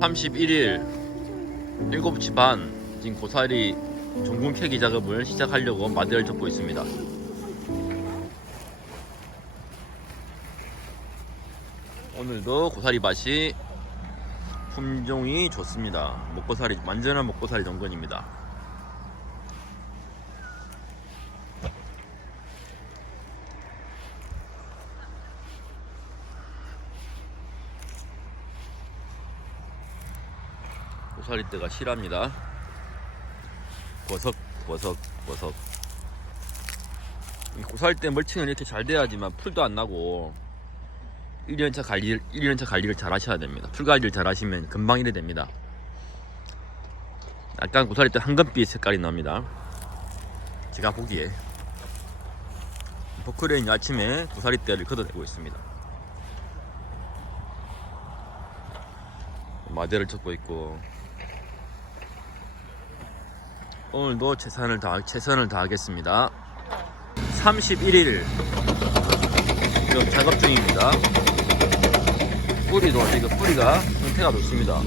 31일 7시 반 지금 고사리 종군 캐기 작업을 시작하려고 마대를 접고 있습니다. 오늘도 고사리 맛이 품종이 좋습니다. 먹고살이 완전한 먹고살이 정근입니다. 때가 실합니다. 버석, 버석, 버석. 이 고사리 때 멀칭은 이렇게 잘 돼야지만 풀도 안 나고 1년차 관리, 1년차 관리를 잘 하셔야 됩니다. 풀 관리를 잘 하시면 금방 이래 됩니다. 약간 고사리 때 황금빛 색깔이 납니다. 제가 보기에. 포크레인 아침에 고사리 때를 걷어내고 있습니다. 마대를 쳤고 있고 오늘도 최선을 다 최선을 다하겠습니다. 31일 지금 작업 중입니다. 뿌리도 지금 뿌리가 상태가 좋습니다.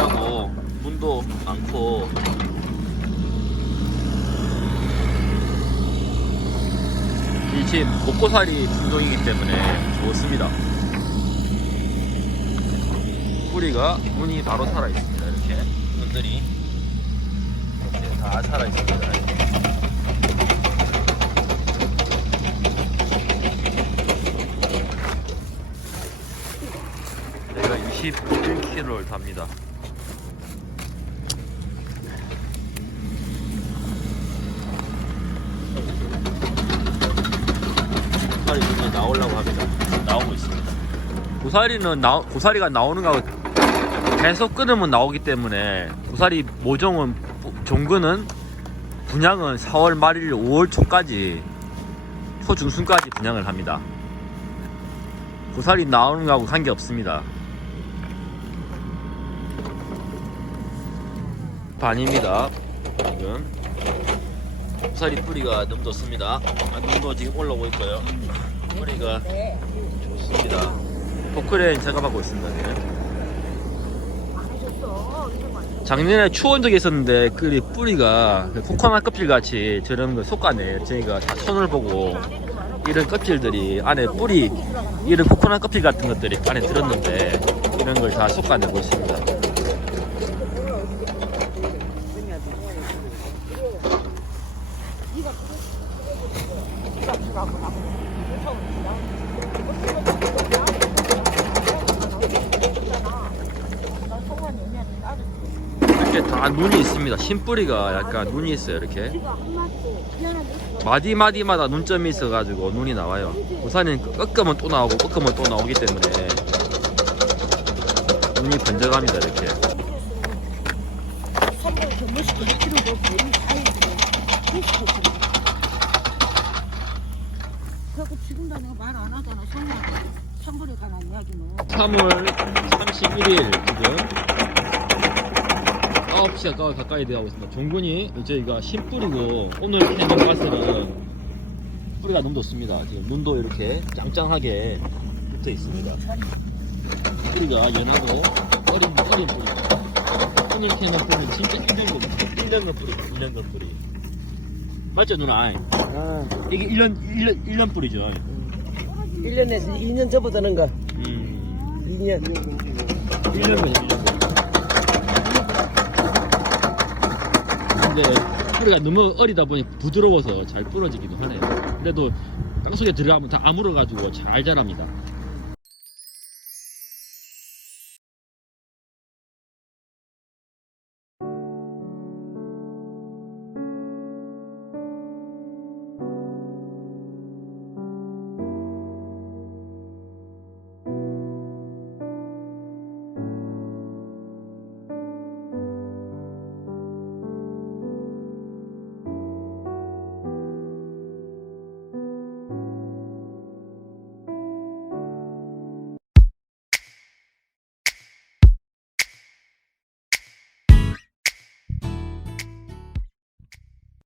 하고 문도 많고 이 지금 목고사리 품종이기 때문에 좋습니다. 뿌리가 문이 바로 살아 있습니다. 이렇게 문들이 이렇게 다 살아 있습니다. 내가 21kg를 답니다. 고사리 나오려고 합니다. 나오고 있습니다. 고사리는 나 고사리가 나오는 거 계속 끊으면 나오기 때문에 고사리 모종은 종근은 분양은 4월 말일 5월 초까지 초중순까지 분양을 합니다. 고사리 나오는 거하고 관계 없습니다. 반입니다. 지금 고사리 뿌리가 너무 좋습니다. 아, 눈도 지금 올라오고 있고요. 뿌리가 좋습니다. 포크레인 작업하고 있습니다. 지금. 작년에 추운 적이 있었는데 그 뿌리가 그 코코넛 껍질 같이 저런 거 속가네 저희가 다 손을 보고 이런 껍질들이 안에 뿌리 이런 코코넛 껍질 같은 것들이 안에 들었는데 이런 걸 다 속가내고 있습니다. 다 눈이 있습니다. 신뿌리가 약간 눈이 있어요. 이렇게 마디 마디마다 눈점이 있어가지고 눈이 나와요. 우산은 꺾으면 또 나오고 꺾으면 또 나오기 때문에 눈이 번져갑니다. 이렇게. 지금도 내가 말 안 하잖아. 이야기는. 3월 31일 지금 9시가 가- 가까이 되어가고 있습니다. 종군이 저희가 신뿌리고 오늘 캐는 가스는 뿌리가 너무 좋습니다. 지금 눈도 이렇게 짱짱하게 붙어 있습니다. 뿌리가 연하고 어린 어린 뿌리. 오늘 캐는 뿌리 진짜 1년근 1년근 뿌리 1년근 뿌리. 맞죠 누나? 아, 이게 1년 1년 1년 뿌리죠. 1년에서 2년 접어드는 거. 음. 2년. 1년근 1년 근데 뿌리가 너무 어리다 보니 부드러워서 잘 부러지기도 하네요. 그래도 땅속에 들어가면 다 아물어가지고 잘 자랍니다.